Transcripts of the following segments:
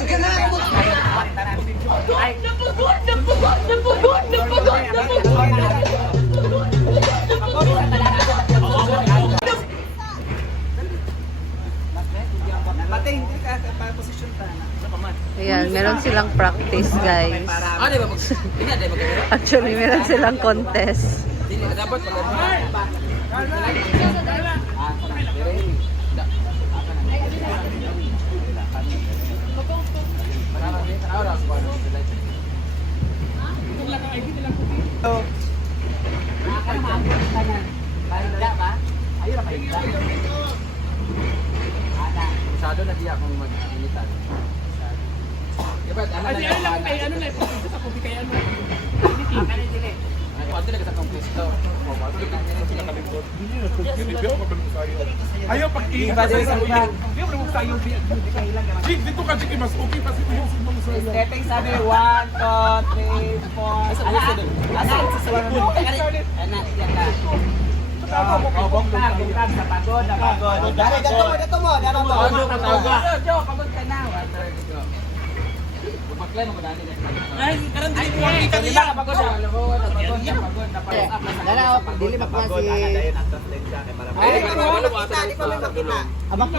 Pagod ka na. Ay, Ayan, meron silang practice, guys. Actually, meron silang contest. Masyado na di akong mag-initan. Ay, ano lang kay ano lang sa kopi kay ano. Ano talaga sa kompisto? Ayaw pag-iiba sa ulo. Di mo sa iyo di dito ka dito mas okay kasi yung sinong sa iyo. Stepping sabi 1, 2, 3, 4. Asa sa ulo. Anak yan ka. Bungkag sa pagod, na pagod. Dato mo. Pagod ka na. Bumaklay mo ba dali? Ay, karon dili mo kita nila. Pagod na pagod. Dili magpasi.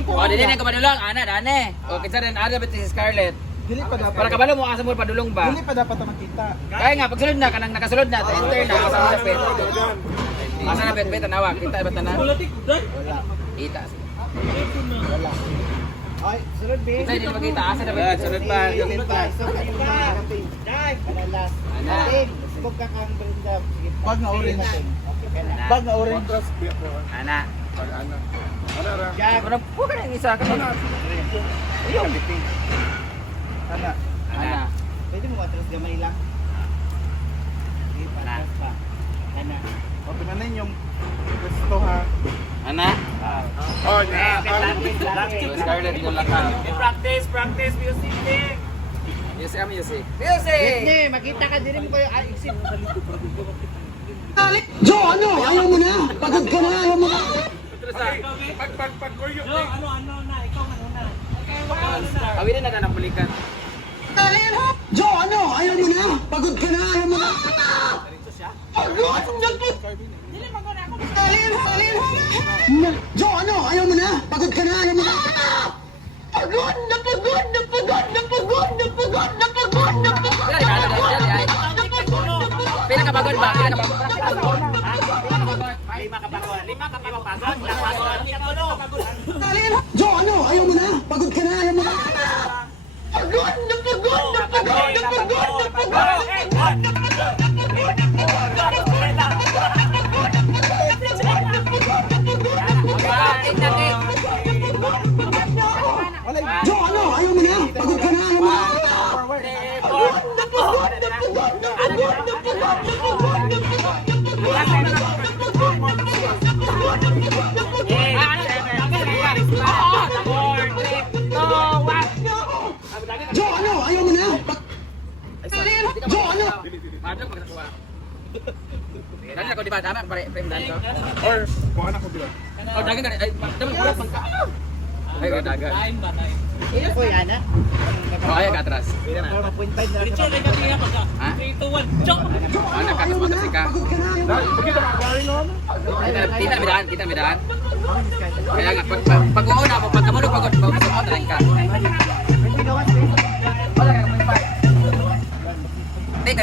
Oh, dili na ka padulong, ana dane. O kinsa rin ada bet si Scarlett. Dili pa dapat. Para kabalo mo asa mo padulong ba? Dili pa dapat makita. Kaya nga pagsulod na kanang nakasulod na, enter na asa mo dapat. Asa na bet tanawa, kita ba tanan? Kita. Ay, sunod din. Sa hindi makita asa na bet sulod pa. Dai, panalas. Ana. Sibog ka kang Brenda. Bag na orange. Bag na orange. Ana. Jag. Ano po ka nang isa ka na? Ayun. Ana. Ana. Pwede mo matras gamay lang. Ana. Ana. O pinanin yung gusto ha. Ana. Oh, Scarlett mo lang ka. Practice music. Yes, music. Hindi, makita ka din mo kayo exit. Jo, ano? Ayaw mo na. Pagod ka na. Ayaw mo na. Pag koyo. Kawin na ka ng bulikan. Jo, ano? Ayaw mo na. Pagod ka na. Ayaw mo na. Pagod. Jo, ano? Ayaw mo na. Pagod ka na. Ayaw mo na. Pagod. Pila ka pagod ba? Pila ka pagod? Jo, ano? Ayaw mo na. Pagod ka na. Ayaw mo na. Jo, ano? Ayaw mo na. Pagod ka na. Ayaw mo na. Jo, ano? Ayaw mo na. Jo, ano? Dali ako di ba? Dama pare frame dan ko. Or kuha na ko dila. Oh, dagan ay dapat kulat man ka. Ay, dagan. Ito po yan ha. Oh, ay ka atras. 4.5 na. Ha? 3 2 1. Chok. Ana ka mo ka. Pagod ka na. Ayaw mo na. Kita magaling no. Kita midaan. Kaya nga pag uuna mo pagkamulog pagod mo sa mo ka. Wala ka mo pa. Take.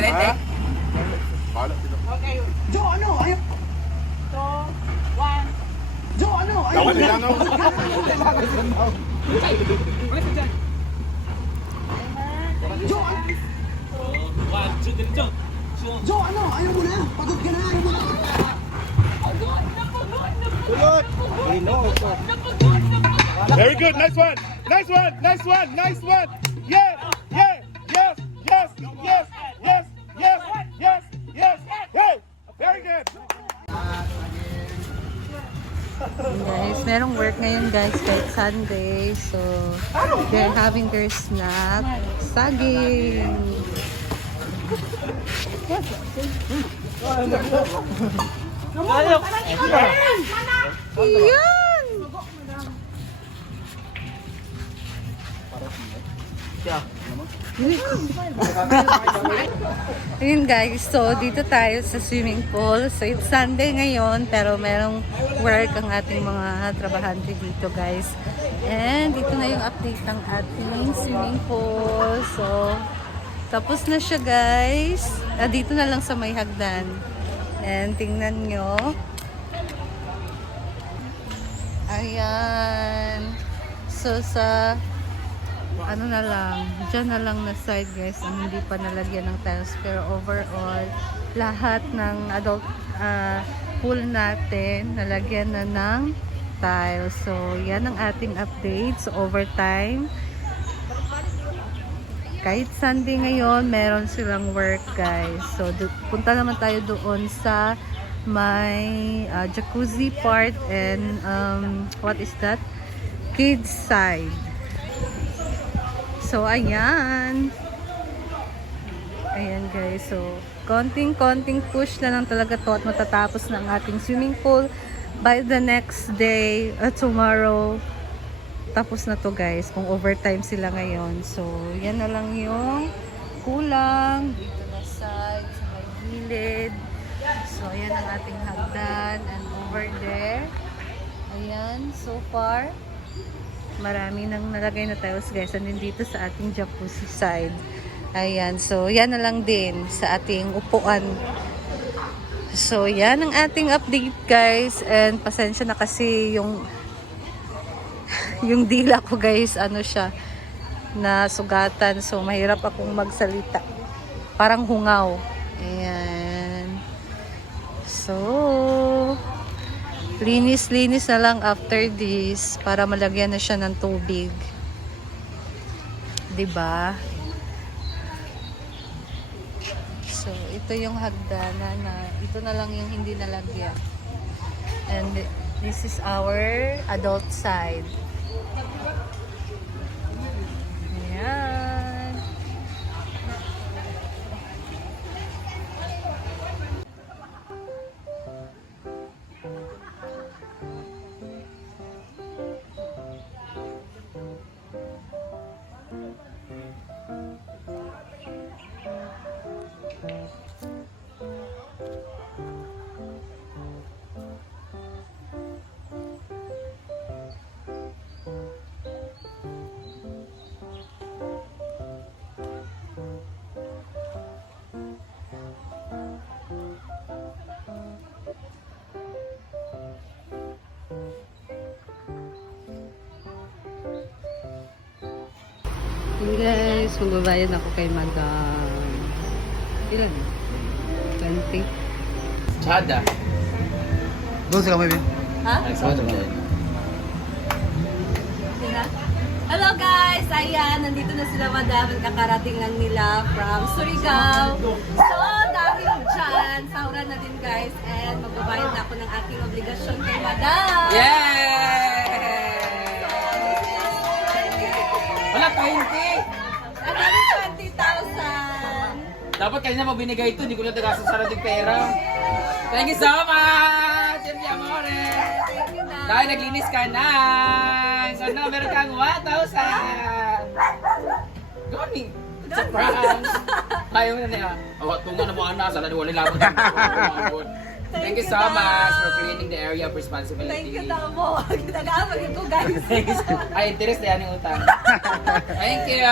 Jo, ano? Ayaw. Jo, ano? Ayaw mo na. Jo, Jo, ano? Ayaw mo na. Pagod ka na. Ayaw mo na. Kulot. Very good. Nice one. Yes. Hey. Very good. Guys, merong work ngayon, guys, kahit Sunday. So, they're having their snack. Saging. Yan! Ayun guys, so dito tayo sa swimming pool. So it's Sunday ngayon, pero merong work ang ating mga trabahante dito guys. And dito na yung update ng ating swimming pool. So, tapos na siya guys. Dito na lang sa may hagdan. And tingnan nyo. Ayan. So sa ano na lang, dyan na lang na side guys ang hindi pa nalagyan ng tiles, pero overall lahat ng adult pool natin nalagyan na ng tiles. So yan ang ating updates. Overtime, kahit Sunday ngayon meron silang work guys. So punta naman tayo doon sa may jacuzzi part and what is that, kids side. So, ayan. Ayan guys. So, konting push na lang talaga to at matatapos na ang ating swimming pool. By the next day, tomorrow, tapos na to guys. Kung overtime sila ngayon. So, yan na lang yung kulang. Dito na side, sa may gilid. So, ayan ang ating hagdan. And over there. Ayan, so far. Marami nang nalagay na tiles guys. And then dito sa ating jacuzzi side. Ayan. So, yan na lang din sa ating upuan. So, yan ang ating update guys. And pasensya na kasi yung dila ko guys, ano siya, na sugatan. So, mahirap akong magsalita. Parang hungaw. Ayan. So, linis na lang after this para malagyan na siya ng tubig. 'Di ba? So, ito yung hagdanan na ito na lang yung hindi nalagyan. And this is our adult side. Ayan. Hey guys, magbabayad ako kay Madam. Ilan? 20. Chada. Doon sila may bin. Ha? Hello guys! Ayan, nandito na sila Madam. Kakarating lang nila from Surigao. So, dahil dyan, sahuran na din guys. And magbabayad na ako ng aking obligasyon kay Madam. Yay! Wala, 20! Another 20,000. Dapat kanina mo binigay ito, hindi ko na tagastos sa rating pera. Thank you so much! Yan yung amore! Thank you na. Dahil naglinis ka na! Sana meron kang 1,000! Goni! Surprise! Ayaw mo na niya. Tunga na mo ana, sana wala labot. Thank you so much for cleaning the area of responsibility. Thank you na mo. Kita na, magiging ko guys. Ay, interest na yan yung utang. Thank you!